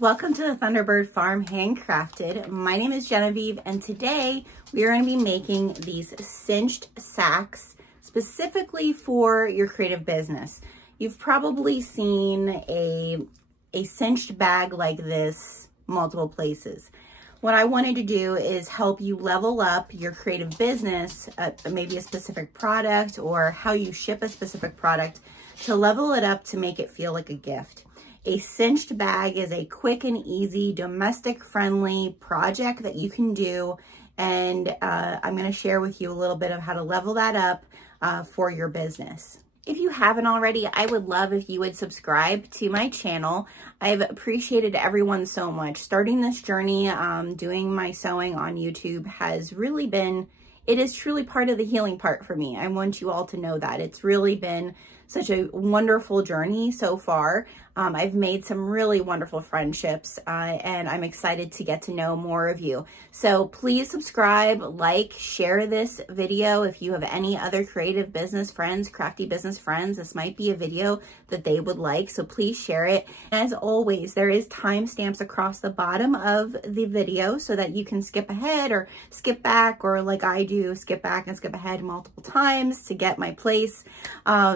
Welcome to the Thunderbird Farm Handcrafted. My name is Genevieve, and today we are going to be making these cinched sacks specifically for your creative business. You've probably seen a cinched bag like this multiple places. What I wanted to do is help you level up your creative business, maybe a specific product or how you ship a specific product, to level it up to make it feel like a gift. A cinched bag is a quick and easy, domestic-friendly project that you can do, and I'm going to share with you a little bit of how to level that up for your business. If you haven't already, I would love if you would subscribe to my channel. I've appreciated everyone so much. Starting this journey, doing my sewing on YouTube has really been, it is truly part of the healing part for me. I want you all to know that. It's really been such a wonderful journey so far. I've made some really wonderful friendships, and I'm excited to get to know more of you. So please subscribe, like, share this video. If you have any other creative business friends, crafty business friends, this might be a video that they would like, so please share it. As always, there is timestamps across the bottom of the video so that you can skip ahead or skip back, or like I do, skip back and skip ahead multiple times to get my place.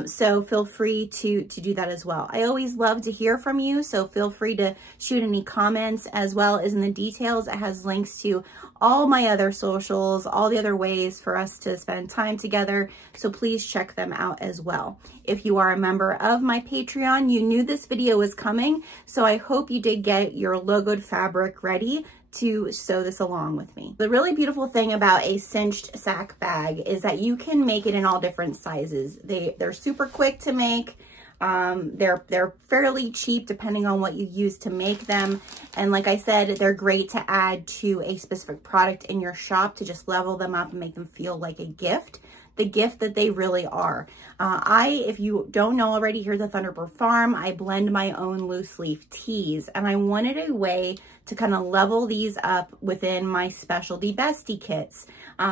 So feel free to do that as well. I always love to hear from you, so feel free to shoot any comments, as well as in the details it has links to all my other socials, all the other ways for us to spend time together, so please check them out as well. If you are a member of my Patreon, you knew this video was coming, so I hope you did get your logoed fabric ready to sew this along with me. The really beautiful thing about a cinched sack bag is that you can make it in all different sizes. They're super quick to make. They're fairly cheap depending on what you use to make them. And like I said, they're great to add to a specific product in your shop to just level them up and make them feel like a gift. The gift that they really are. If you don't know already, here's at Thunderbird Farm, I blend my own loose leaf teas, and I wanted a way to kind of level these up within my Special-TEA Bestie kits.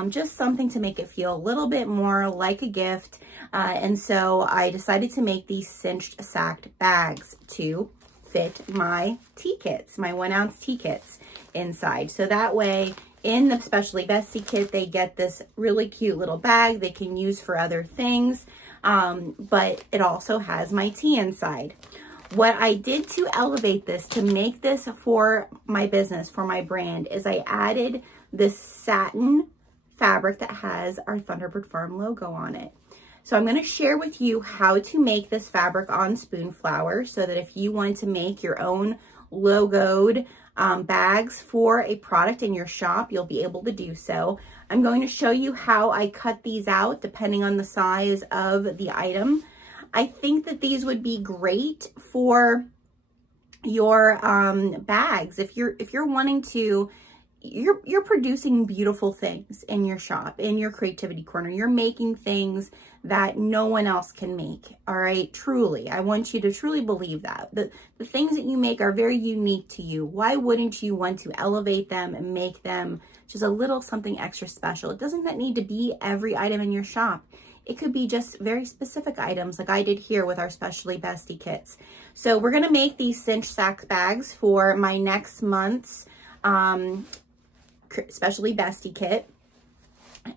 Just something to make it feel a little bit more like a gift. And so I decided to make these cinched sacked bags to fit my tea kits, my 1 ounce tea kits inside. So that way, in the Special-TEA Bestie kit, they get this really cute little bag they can use for other things, but it also has my tea inside. What I did to elevate this, to make this for my business, for my brand, is I added this satin fabric that has our Thunderbird Farm logo on it. So I'm going to share with you how to make this fabric on Spoonflower, so that if you want to make your own logoed bags for a product in your shop, you'll be able to do so. I'm going to show you how I cut these out depending on the size of the item. I think that these would be great for your bags. If you're wanting to, you're producing beautiful things in your shop, in your creativity corner. You're making things that no one else can make. All right, truly, I want you to truly believe that the things that you make are very unique to you. Why wouldn't you want to elevate them and make them just a little something extra special? It doesn't need to be every item in your shop. It could be just very specific items like I did here with our Special-TEA Bestie kits. So we're going to make these cinched sack bags for my next month's Special-TEA Bestie kit,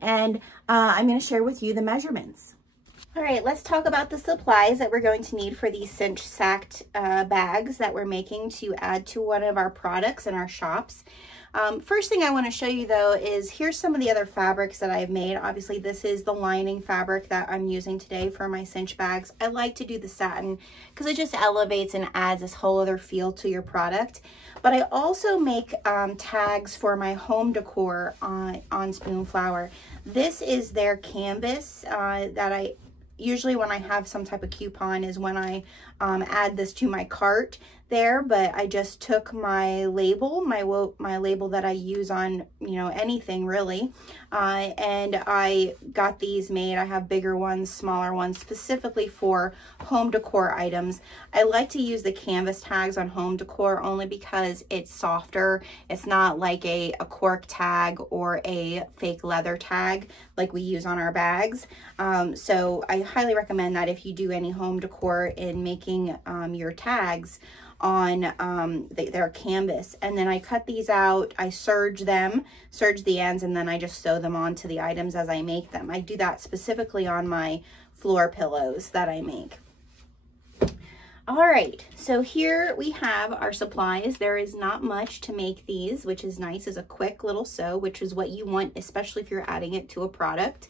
and I'm going to share with you the measurements. All right, let's talk about the supplies that we're going to need for these cinched sacked bags that we're making to add to one of our products in our shops. First thing I want to show you though is here's some of the other fabrics that I've made. Obviously this is the lining fabric that I'm using today for my cinch bags. I like to do the satin because it just elevates and adds this whole other feel to your product. But I also make tags for my home decor on Spoonflower. This is their canvas that I usually, when I have some type of coupon, is when I add this to my cart there. But I just took my label, my label that I use on, you know, anything really, and I got these made. I have bigger ones, smaller ones, specifically for home decor items. I like to use the canvas tags on home decor only because it's softer. It's not like a cork tag or a fake leather tag like we use on our bags. So I highly recommend that if you do any home decor in making your tags on their canvas. And then I cut these out, I serge the ends, and then I just sew them onto the items as I make them. I do that specifically on my floor pillows that I make. All right, so here we have our supplies. There is not much to make these, which is nice, as a quick little sew, which is what you want, especially if you're adding it to a product.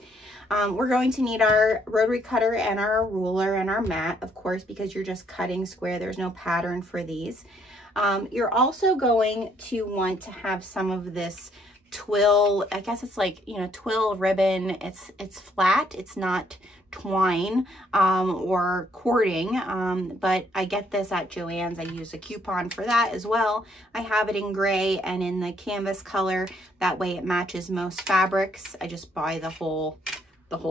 We're going to need our rotary cutter and our ruler and our mat, of course, because you're just cutting square. There's no pattern for these. You're also going to want to have some of this twill, I guess it's like, you know, twill ribbon. It's flat, it's not twine or cording, but I get this at Joann's. I use a coupon for that as well. I have it in gray and in the canvas color. That way it matches most fabrics. I just buy the whole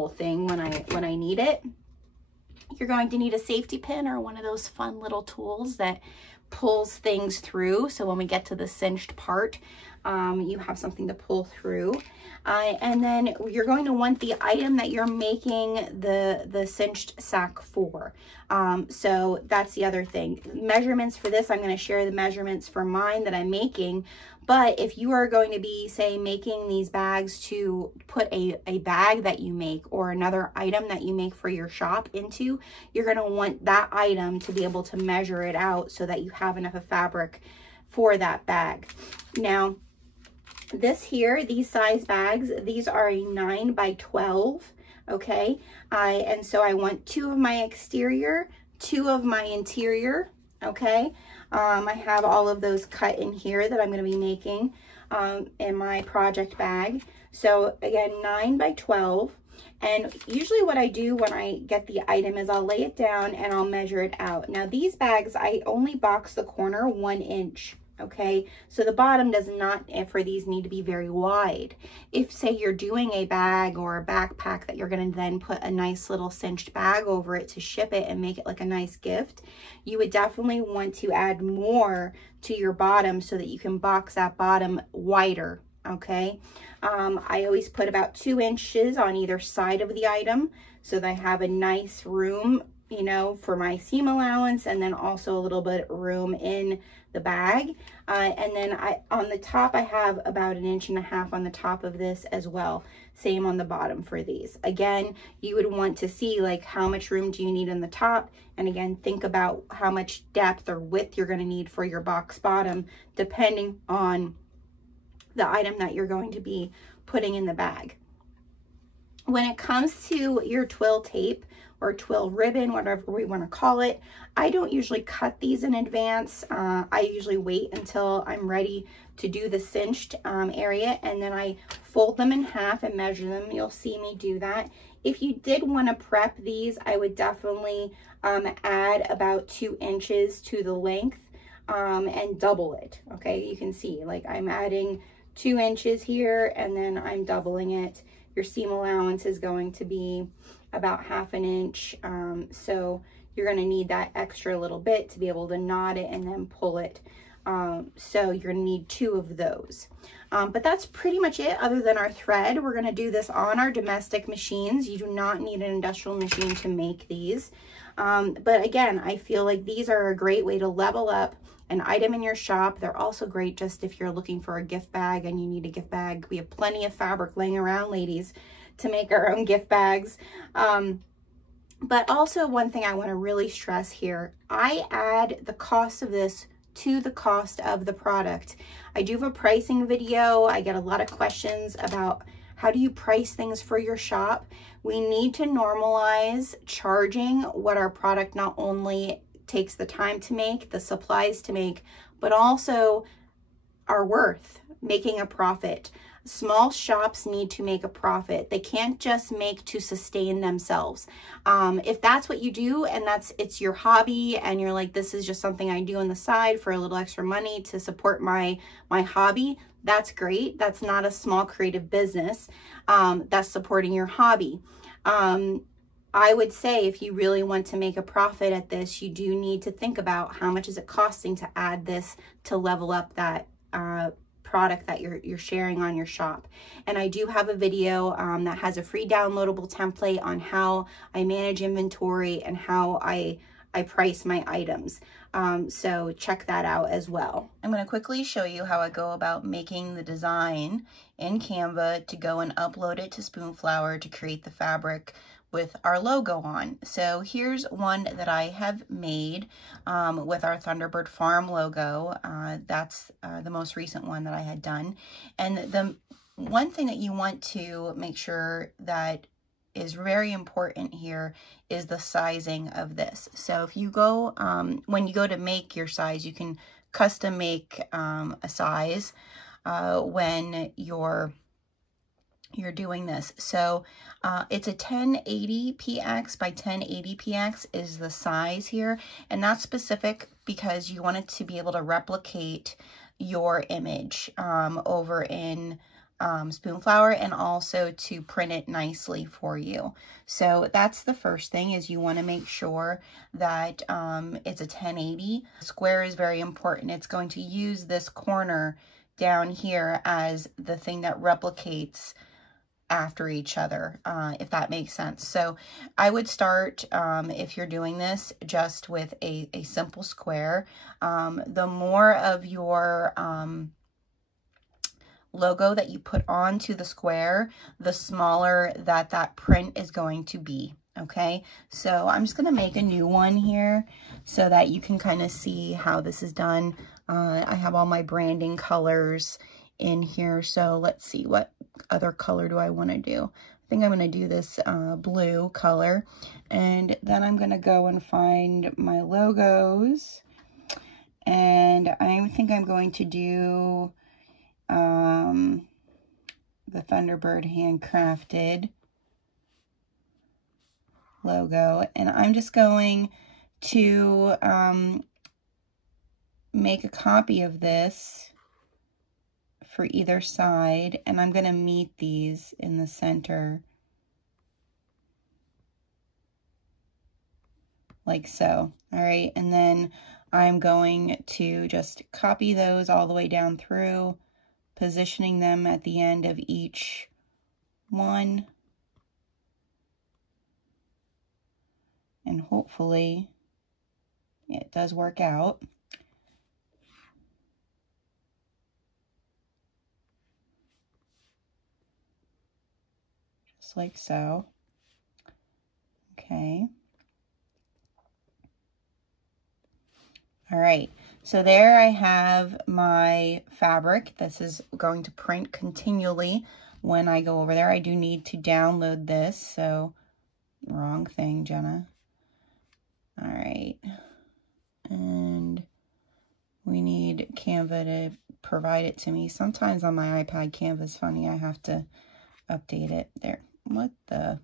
thing when I need it. You're going to need a safety pin or one of those fun little tools that pulls things through. So when we get to the cinched part, you have something to pull through. And then you're going to want the item that you're making the cinched sack for. So that's the other thing. Measurements for this, I'm going to share the measurements for mine that I'm making. But if you are going to be, say, making these bags to put a bag that you make or another item that you make for your shop into, you're going to want that item to be able to measure it out so that you have enough of fabric for that bag. Now, this here, these size bags, these are a 9 by 12, okay? And so I want 2 of my exterior, 2 of my interior, okay? I have all of those cut in here that I'm going to be making in my project bag. So again, 9 by 12. And usually what I do when I get the item is I'll lay it down and I'll measure it out. Now these bags, I only box the corner 1 inch. Okay, so the bottom does not, for these, need to be very wide. If, say, you're doing a bag or a backpack that you're going to then put a nice little cinched bag over it to ship it and make it like a nice gift, you would definitely want to add more to your bottom so that you can box that bottom wider. Okay, I always put about 2 inches on either side of the item so that I have a nice room, you know, for my seam allowance, and then also a little bit of room in the bag. And then on the top, I have about 1.5 inches on the top of this as well. Same on the bottom for these. Again, you would want to see like how much room do you need on the top. And again, think about how much depth or width you're going to need for your box bottom, depending on the item that you're going to be putting in the bag. When it comes to your twill tape or twill ribbon, whatever we want to call it, I don't usually cut these in advance. I usually wait until I'm ready to do the cinched area, and then I fold them in half and measure them. You'll see me do that. If you did want to prep these, I would definitely add about 2 inches to the length and double it. Okay, you can see like I'm adding 2 inches here and then I'm doubling it. Your seam allowance is going to be about 1/2 inch. So you're going to need that extra little bit to be able to knot it and then pull it. So you're going to need 2 of those. But that's pretty much it other than our thread. We're going to do this on our domestic machines. You do not need an industrial machine to make these. But again, I feel like these are a great way to level up an item in your shop. They're also great just if you're looking for a gift bag and you need a gift bag. We have plenty of fabric laying around, ladies, to make our own gift bags. But also one thing I want to really stress here, I add the cost of this to the cost of the product. I do have a pricing video. I get a lot of questions about how do you price things for your shop. We need to normalize charging what our product not only takes the time to make, the supplies to make, but also are worth, making a profit. Small shops need to make a profit. They can't just make to sustain themselves. If that's what you do and it's your hobby and you're like, this is just something I do on the side for a little extra money to support my hobby, that's great. That's not a small creative business. That's supporting your hobby. I would say if you really want to make a profit at this, you do need to think about how much is it costing to add this to level up that product that you're sharing on your shop. And I do have a video that has a free downloadable template on how I manage inventory and how I I price my items. So check that out as well. I'm going to quickly show you how I go about making the design in Canva to go and upload it to Spoonflower to create the fabric with our logo on. So here's one that I have made with our Thunderbird Farm logo. That's the most recent one that I had done. And the one thing that you want to make sure that is very important here is the sizing of this. So if you go, when you go to make your size, you can custom make a size when you're doing this. So it's a 1080px by 1080px is the size here, and that's specific because you want it to be able to replicate your image over in Spoonflower, and also to print it nicely for you. So that's the first thing, is you want to make sure that it's a 1080. Square is very important. It's going to use this corner down here as the thing that replicates after each other, if that makes sense. So I would start, if you're doing this, just with a simple square. The more of your logo that you put onto the square, the smaller that print is going to be. Okay, so I'm just going to make a new one here so that you can kind of see how this is done. I have all my branding colors in here, so let's see, what other color do I want to do? I think I'm going to do this blue color, and then I'm going to go and find my logos, and I think I'm going to do the Thunderbird Handcrafted logo, and I'm just going to make a copy of this for either side, and I'm going to meet these in the center like so. All right, and then I'm going to just copy those all the way down through, positioning them at the end of each one, and hopefully it does work out. Just like so. Okay. All right, so there I have my fabric. This is going to print continually when I go over there. I do need to download this, so wrong thing, Jenna. All right, and we need Canva to provide it to me. Sometimes on my iPad, Canva's funny. I have to update it. There, what the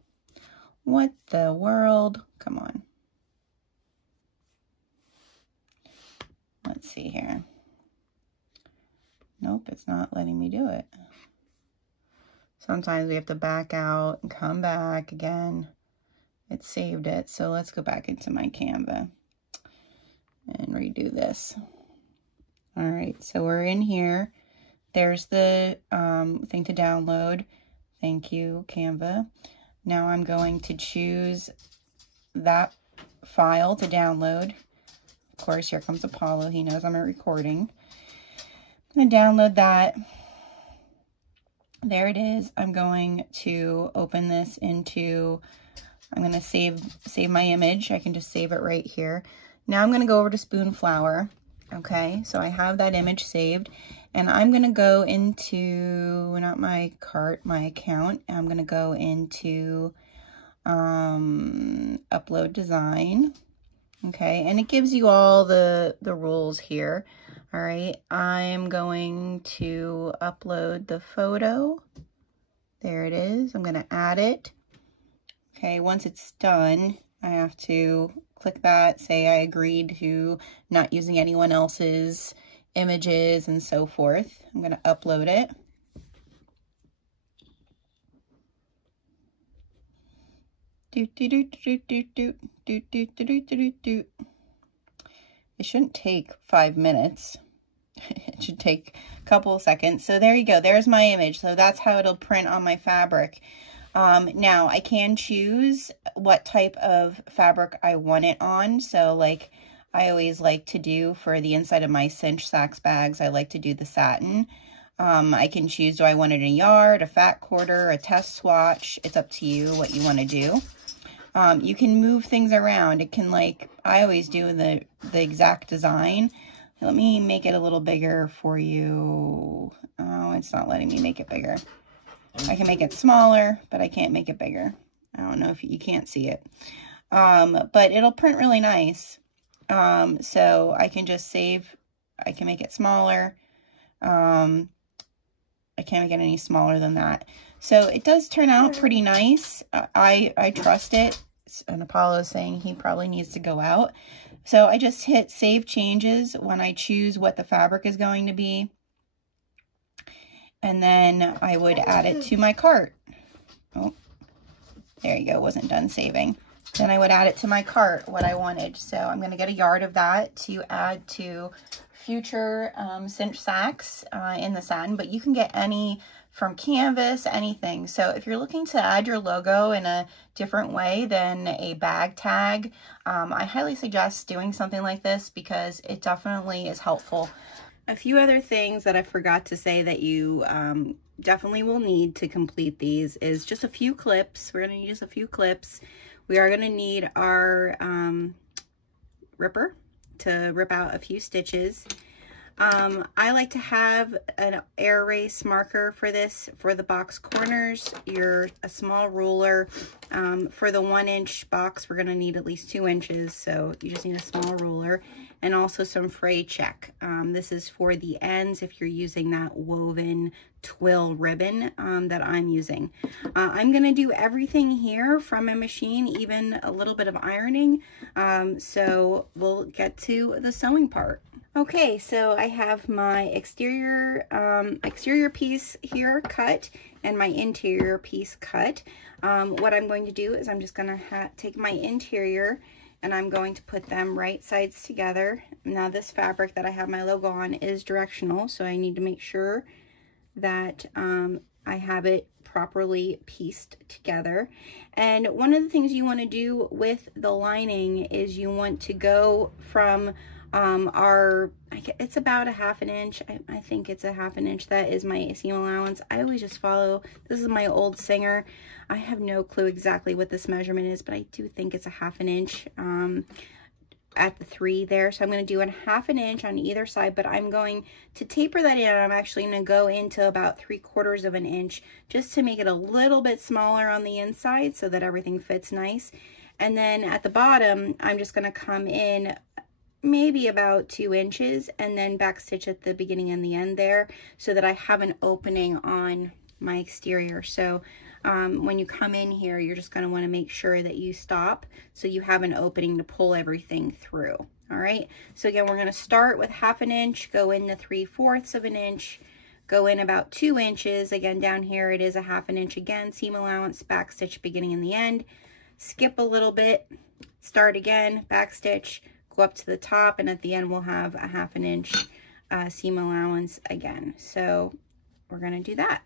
world? Come on. Let's see here. Nope, it's not letting me do it. Sometimes we have to back out and come back again. It saved it, so let's go back into my Canva and redo this. All right, so we're in here. There's the thing to download. Thank you, Canva. Now I'm going to choose that file to download. Of course, here comes Apollo. He knows I'm recording. I'm going to download that. There it is. I'm going to open this into, I'm going to save my image. I can just save it right here. Now I'm going to go over to Spoonflower. Okay, so I have that image saved, and I'm going to go into, not my cart, my account. I'm going to go into upload design. Okay, and it gives you all the rules here. All right, I'm going to upload the photo. There it is. I'm going to add it. Okay, once it's done, I have to click that, say I agreed to not using anyone else's images and so forth. I'm going to upload it. It shouldn't take 5 minutes. It should take a couple of seconds. So there you go. There's my image. So that's how it'll print on my fabric. Now I can choose what type of fabric I want it on. So like I always like to do for the inside of my cinch sacks bags, I like to do the satin. I can choose, do I want it in a yard, a fat quarter, a test swatch? It's up to you what you want to do. You can move things around. It can, like, I always do the exact design. Let me make it a little bigger for you. Oh, it's not letting me make it bigger. I can make it smaller, but I can't make it bigger. I don't know if you can't see it. But it'll print really nice. So I can just save, I can make it smaller. I can't make it any smaller than that. So it does turn out pretty nice. I trust it. And Apollo is saying he probably needs to go out. So I just hit save changes when I choose what the fabric is going to be. And then I would add it to my cart. Oh, there you go. Wasn't done saving. Then I would add it to my cart, what I wanted. So I'm going to get a yard of that to add to future cinch sacks in the satin. But you can get any from Canvas, anything. So if you're looking to add your logo in a different way than a bag tag, I highly suggest doing something like this because it definitely is helpful. A few other things that I forgot to say that you definitely will need to complete these is just a few clips. We're going to need just a few clips. We are going to need our ripper to rip out a few stitches. I like to have an air erase marker for this, for the box corners, a small ruler. For the 1-inch box, we're going to need at least 2 inches, so you just need a small ruler, and also some fray check. This is for the ends if you're using that woven twill ribbon that I'm using. I'm going to do everything here from my machine, even a little bit of ironing, so we'll get to the sewing part. Okay, so I have my exterior piece here cut and my interior piece cut. What I'm going to do is I'm just going to take my interior and I'm going to put them right sides together. Now this fabric that I have my logo on is directional, so I need to make sure that I have it properly pieced together. And one of the things you want to do with the lining is you want to go from it's about a 1/2 inch. I think it's a 1/2 inch. That is my seam allowance. I always just follow, this is my old Singer. I have no clue exactly what this measurement is, but I do think it's a 1/2 inch at the 3 there. So I'm going to do a 1/2 inch on either side, but I'm going to taper that in. I'm actually going to go into about 3/4 of an inch just to make it a little bit smaller on the inside so that everything fits nice. And then at the bottom, I'm just going to come in maybe about 2 inches and then back stitch at the beginning and the end there so that I have an opening on my exterior. So when you come in here, you're just going to want to make sure that you stop so you have an opening to pull everything through. All right, so again, we're going to start with 1/2 inch, go in to 3/4 of an inch, go in about 2 inches. Again, down here it is a 1/2 inch again, seam allowance, back stitch beginning and the end, skip a little bit, start again, back stitch, go up to the top, and at the end we'll have a 1/2 inch seam allowance again. So we're going to do that.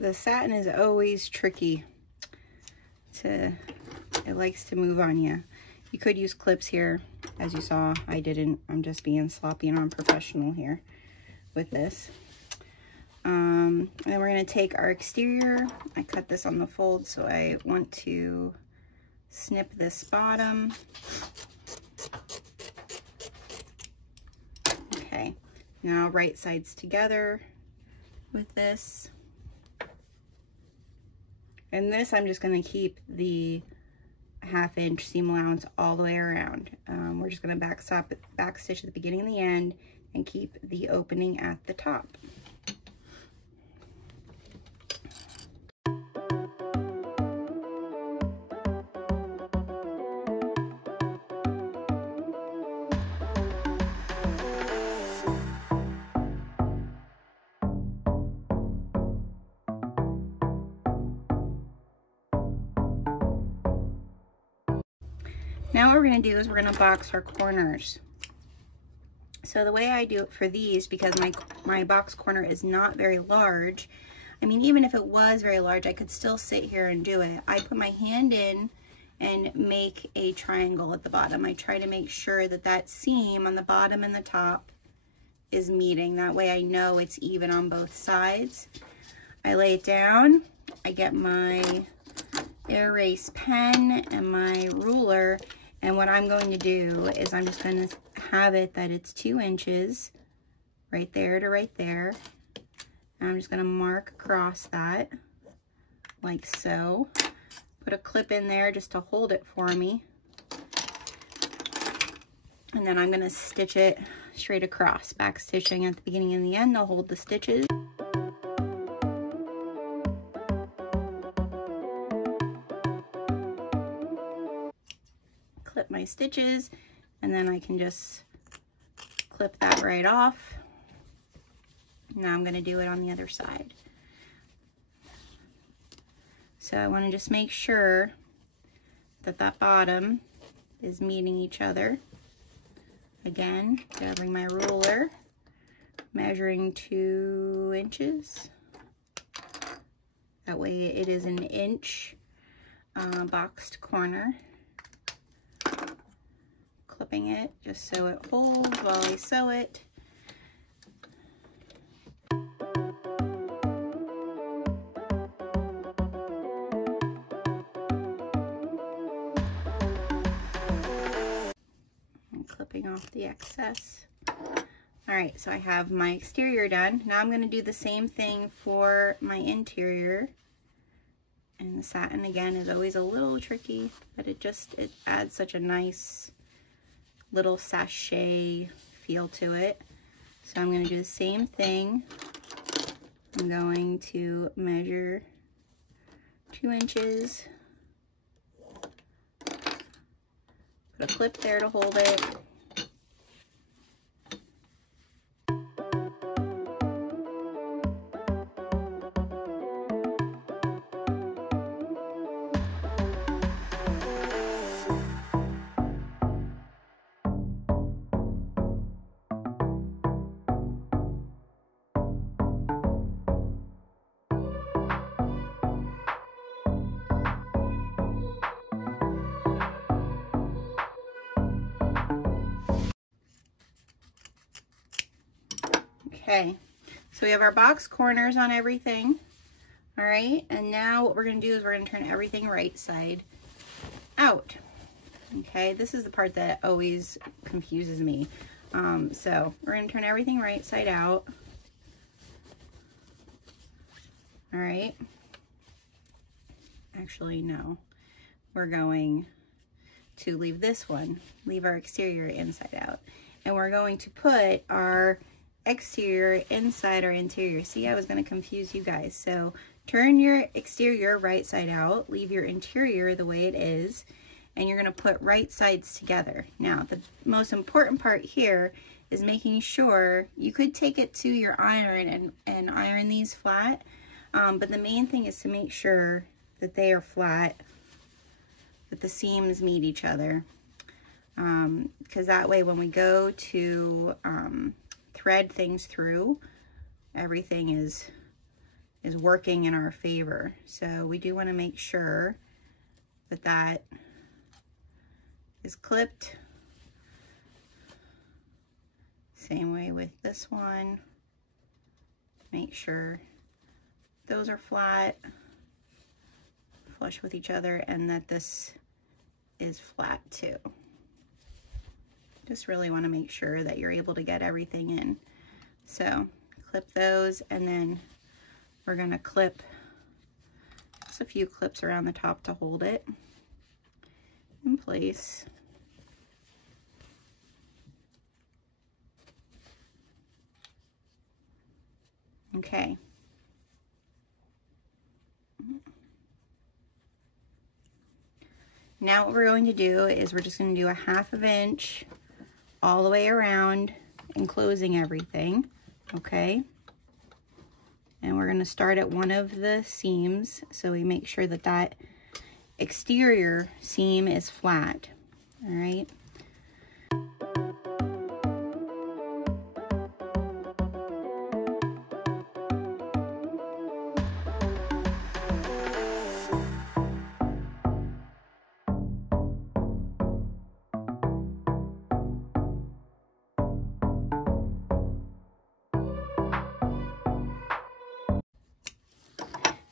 The satin is always tricky it likes to move on you. You could use clips here, as you saw. I didn't. I'm just being sloppy and unprofessional here with this. And then we're going to take our exterior. I cut this on the fold, so I want to snip this bottom. Okay, now right sides together with this. And this, I'm just going to keep the 1/2 inch seam allowance all the way around. We're just going to back stitch at the beginning and the end and keep the opening at the top. Now what we're going to do is we're going to box our corners. So the way I do it for these, because my box corner is not very large, I mean, even if it was very large, I could still sit here and do it. I put my hand in and make a triangle at the bottom. I try to make sure that that seam on the bottom and the top is meeting. That way I know it's even on both sides. I lay it down. I get my erase pen and my ruler, and what I'm going to do is I'm just going to have it that it's 2 inches right there to right there, and I'm just going to mark across that like so. Put a clip in there just to hold it for me, and then I'm going to stitch it straight across, back stitching at the beginning and the end to hold the stitches. Clip my stitches, and then I can just clip that right off. Now I'm going to do it on the other side. So I want to just make sure that that bottom is meeting each other. Again, grabbing my ruler, measuring 2 inches. That way it is an inch boxed corner. Clipping it just so it holds while I sew it. And clipping off the excess. All right, so I have my exterior done. Now I'm going to do the same thing for my interior. And the satin again is always a little tricky, but it adds such a nice little sachet feel to it. So I'm going to do the same thing. I'm going to measure 2 inches, put a clip there to hold it. Okay, so we have our box corners on everything. All right, and now what we're going to do is we're going to turn everything right side out. Okay, this is the part that always confuses me. So we're going to turn everything right side out. All right. Actually, no. We're going to leave this one, leave our exterior inside out. And we're going to put our exterior inside our interior. See, I was going to confuse you guys. So turn your exterior right side out, leave your interior the way it is, and you're going to put right sides together. Now, the most important part here is making sure you could take it to your iron and iron these flat, but the main thing is to make sure that they are flat, that the seams meet each other, because that way when we go to thread things through, everything is working in our favor. So we do want to make sure that that is clipped. Same way with this one. Make sure those are flat, flush with each other, and that this is flat too. Just really want to make sure that you're able to get everything in. So clip those, and then we're going to clip just a few clips around the top to hold it in place. Okay. Now what we're going to do is we're just going to do a 1/2 inch all the way around, enclosing everything, okay? And we're going to start at one of the seams, so we make sure that that exterior seam is flat, all right?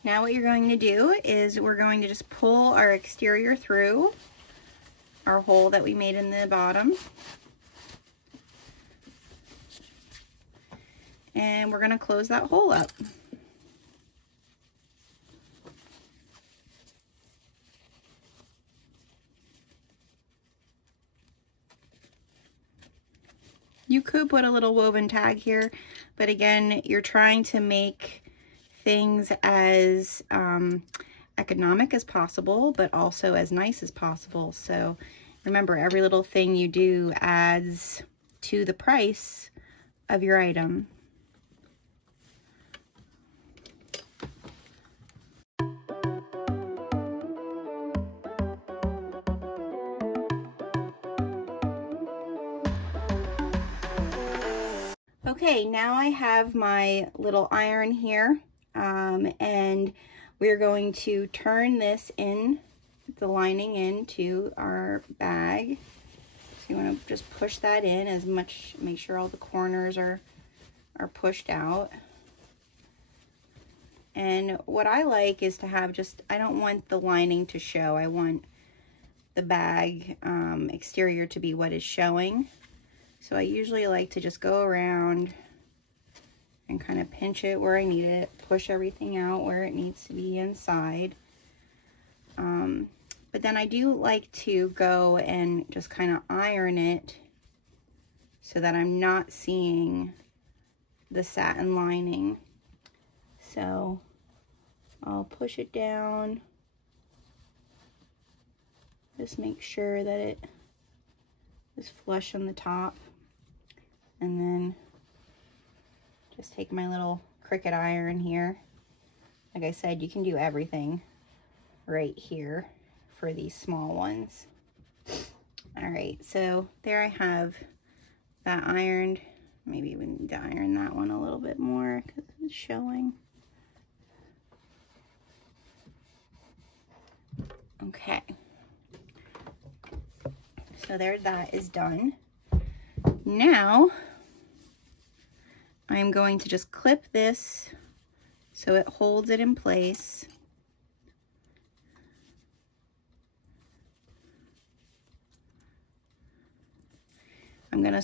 Now what you're going to do is we're going to just pull our exterior through our hole that we made in the bottom. And we're going to close that hole up. You could put a little woven tag here, but again, you're trying to make things as economic as possible, but also as nice as possible. So remember, every little thing you do adds to the price of your item. Okay, now I have my little iron here, and we're going to turn this in, the lining into our bag. So you want to just push that in as much, make sure all the corners are pushed out. And what I like is to have just, I don't want the lining to show, I want the bag exterior to be what is showing. So I usually like to just go around and kind of pinch it where I need it, push everything out where it needs to be inside. But then I do like to go and just kind of iron it so that I'm not seeing the satin lining. So I'll push it down. Just make sure that it is flush on the top. And then just take my little Cricut iron here. Like I said, you can do everything right here for these small ones. All right, so there I have that ironed. Maybe even need to iron that one a little bit more because it's showing. Okay. So there, that is done. Now, I'm going to just clip this so it holds it in place. I'm going to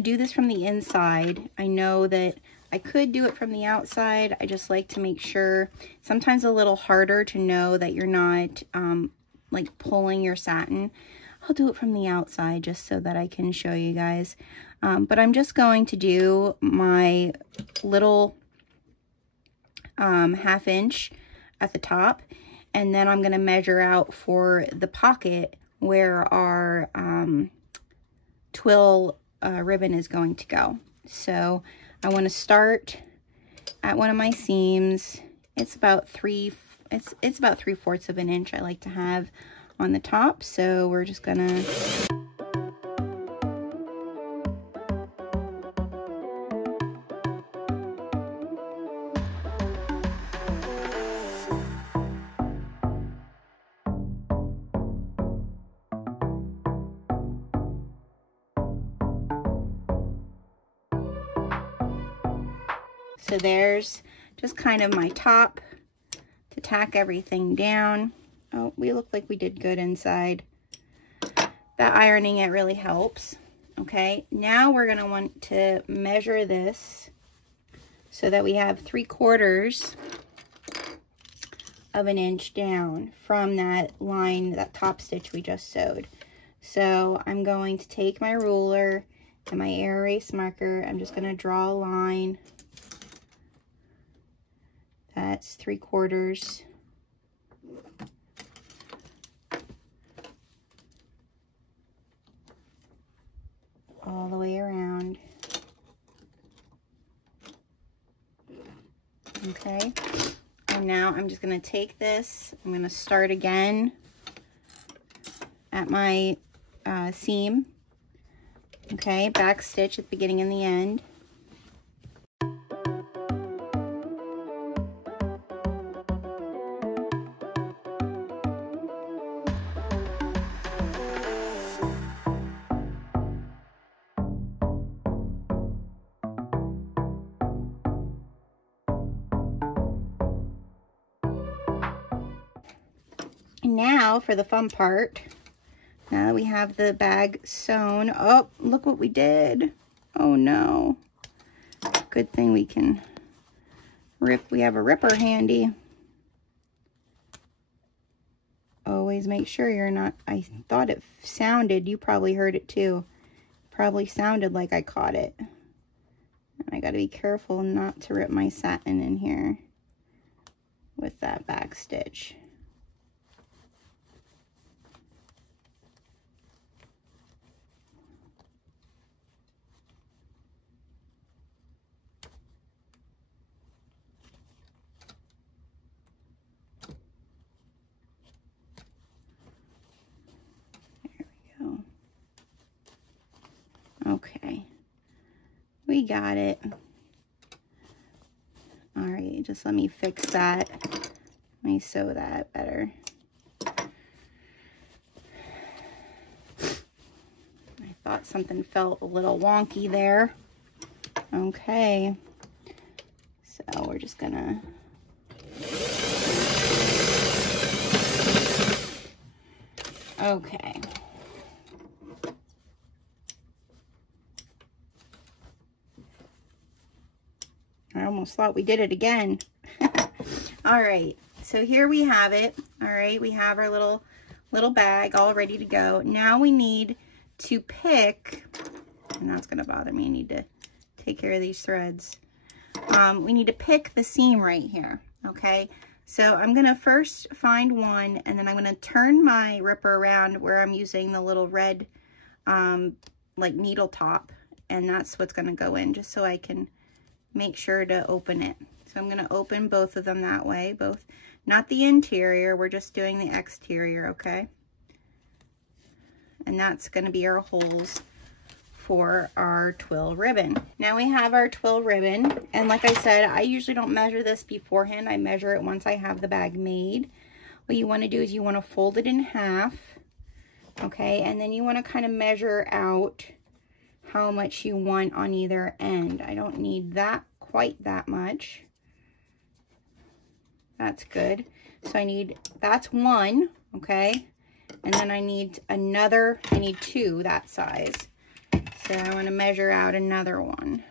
do this from the inside. I know that I could do it from the outside. I just like to make sure, sometimes a little harder to know that you're not like pulling your satin. I'll do it from the outside just so that I can show you guys. But I'm just going to do my little 1/2 inch at the top, and then I'm going to measure out for the pocket where our twill ribbon is going to go. So I want to start at one of my seams. It's about it's about 3/4 of an inch I like to have on the top. So we're just gonna So there's just kind of my top to tack everything down. Oh, we look like we did good inside. That ironing, it really helps. Okay, now we're gonna want to measure this so that we have 3/4 of an inch down from that line, that top stitch we just sewed. So I'm going to take my ruler And my air erase marker, I'm just gonna draw a line that's 3/4. All the way around. Okay, and now I'm just gonna take this, I'm gonna start again at my seam. Okay, back stitch at the beginning and the end. And now for the fun part. Now that we have the bag sewn, oh, look what we did. Oh no. Good thing we can rip, we have a ripper handy. Always make sure you're not, I thought it sounded, you probably heard it too. Probably sounded like I caught it. And I gotta be careful not to rip my satin in here with that back stitch. Okay, we got it. All right, just let me fix that. Let me sew that better. I thought something felt a little wonky there. Okay, so we're just gonna okay. I almost thought we did it again. All right, so here we have it. All right, we have our little bag all ready to go. Now we need to pick, and that's gonna bother me. I need to take care of these threads. We need to pick the seam right here, okay? So I'm gonna first find one, and then I'm gonna turn my ripper around where I'm using the little red, like needle top, and that's what's gonna go in, just so I can make sure to open it. So I'm gonna open both of them that way, both, not the interior, we're just doing the exterior, okay? And that's gonna be our holes for our twill ribbon. Now we have our twill ribbon, and like I said, I usually don't measure this beforehand. I measure it once I have the bag made. What you wanna do is you wanna fold it in half, okay? And then you wanna kind of measure out how much you want on either end. I don't need that quite that much. That's good. So I need, that's one, okay? And then I need another, I need two that size. So I want to measure out another one.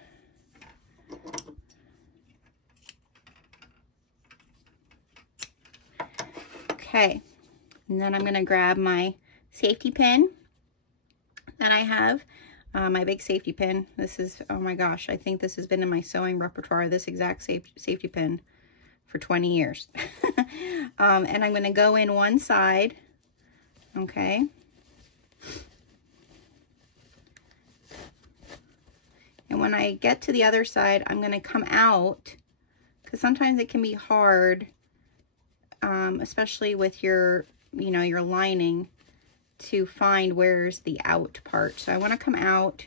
Okay, and then I'm going to grab my safety pin that I have. My big safety pin. This is, oh my gosh, I think this has been in my sewing repertoire, this exact safety pin, for 20 years. And I'm going to go in one side, okay? And when I get to the other side, I'm going to come out, because sometimes it can be hard, especially with your, you know, your lining, to find where's the out part. So I want to come out,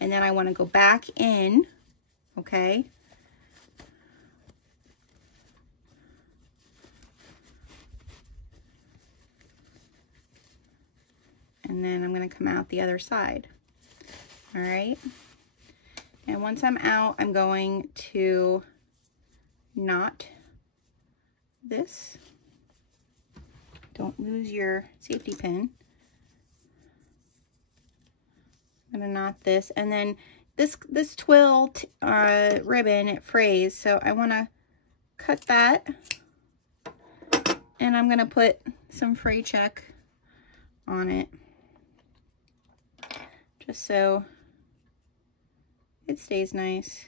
and then I want to go back in, okay? And then I'm going to come out the other side. All right. And once I'm out, I'm going to knot this. Don't lose your safety pin. I'm gonna knot this, and then this twill ribbon, it frays, so I want to cut that, and I'm gonna put some fray check on it, just so It stays nice.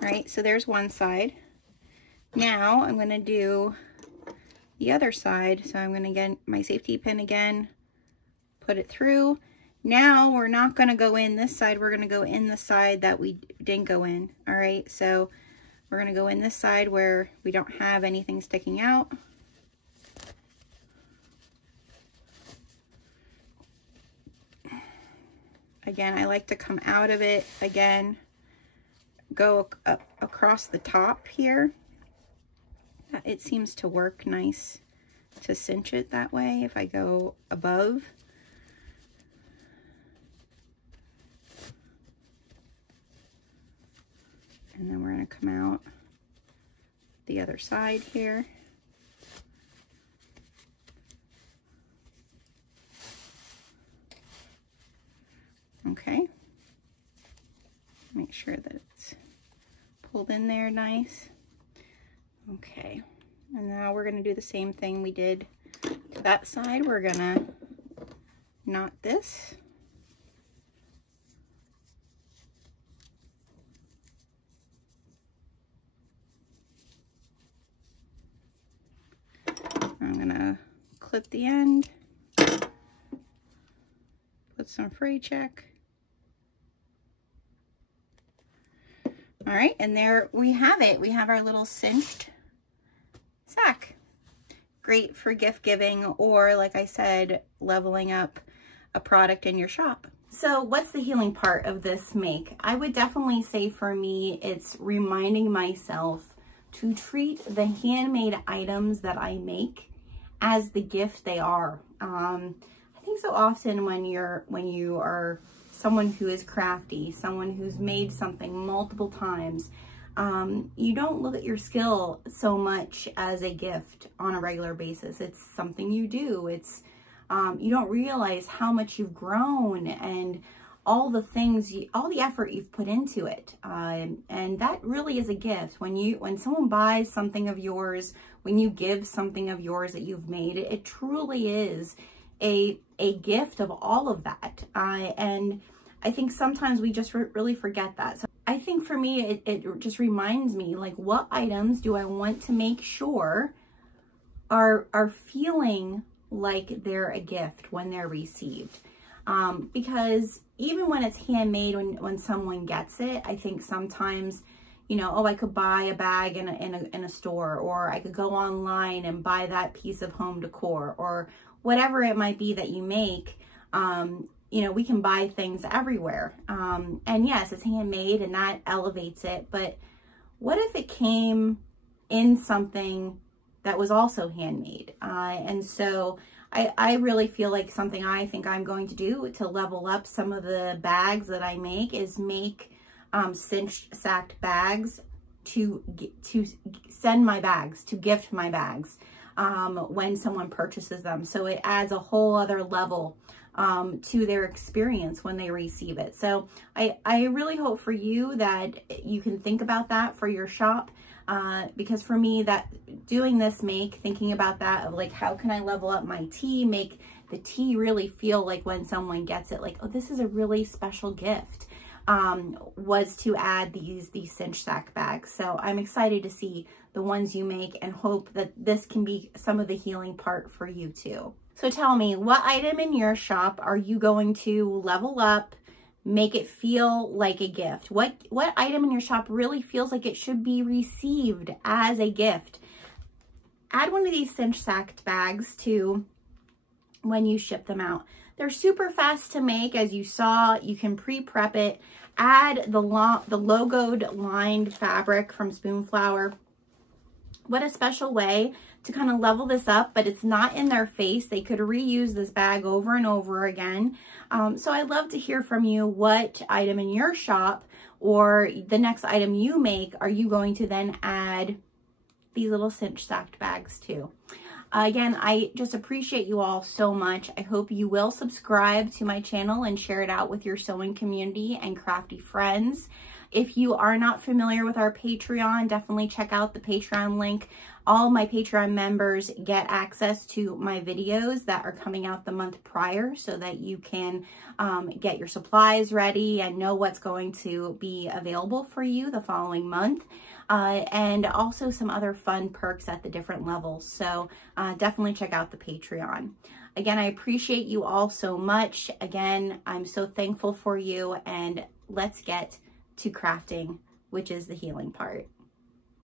All right, so there's one side. Now I'm gonna do the other side. So I'm gonna get my safety pin again, put it through. Now we're not gonna go in this side, we're gonna go in the side that we didn't go in. All right, so we're gonna go in this side where we don't have anything sticking out. Again, I like to come out of it again, go across the top here. It seems to work nice to cinch it that way if I go above. And then we're going to come out the other side here. Okay. Make sure that it's pulled in there nice. Okay. And now we're going to do the same thing we did to that side. We're going to knot this. I'm going to clip the end, put some fray check. All right, and there we have it. We have our little cinched sack. Great for gift giving or, like I said, leveling up a product in your shop. So what's the healing part of this make? I would definitely say for me, it's reminding myself to treat the handmade items that I make as the gift they are. I think so often when you are someone who is crafty, someone who's made something multiple times, you don't look at your skill so much as a gift on a regular basis. It's something you do. It's you don't realize how much you've grown and all the things, all the effort you've put into it. And that really is a gift. When someone buys something of yours, when you give something of yours that you've made, it truly is a gift of all of that. And I think sometimes we just really forget that. So I think for me, it just reminds me, like, what items do I want to make sure are feeling like they're a gift when they're received. Because even when it's handmade, when someone gets it, I think sometimes, you know, oh, I could buy a bag in a store, or I could go online and buy that piece of home decor, or whatever it might be that you make. You know, we can buy things everywhere. And yes, it's handmade and that elevates it, but what if it came in something that was also handmade? And so I really feel like something I think I'm going to do to level up some of the bags that I make is make cinched sacked bags to send my bags, to gift my bags when someone purchases them. So it adds a whole other level to their experience when they receive it. So I really hope for you that you can think about that for your shop. Because for me, that doing this make, thinking about that of like, how can I level up my tea, make the tea really feel like when someone gets it, like, oh, this is a really special gift, was to add these cinch sack bags. So I'm excited to see the ones you make and hope that this can be some of the healing part for you too. So tell me, what item in your shop are you going to level up, make it feel like a gift? What item in your shop really feels like it should be received as a gift? Add one of these cinch sacked bags to when you ship them out. They're super fast to make, as you saw. You can pre-prep it. Add the logoed lined fabric from Spoonflower. What a special way to kind of level this up, but it's not in their face. They could reuse this bag over and over again. So I'd love to hear from you. What item in your shop or the next item you make are you going to then add these little cinch sacked bags to? Again, I just appreciate you all so much. I hope you will subscribe to my channel and share it out with your sewing community and crafty friends. If you are not familiar with our Patreon, definitely check out the Patreon link All my Patreon members get access to my videos that are coming out the month prior so that you can get your supplies ready and know what's going to be available for you the following month. And also some other fun perks at the different levels. So definitely check out the Patreon. Again, I appreciate you all so much. Again, I'm so thankful for you, and let's get to crafting, which is the healing part.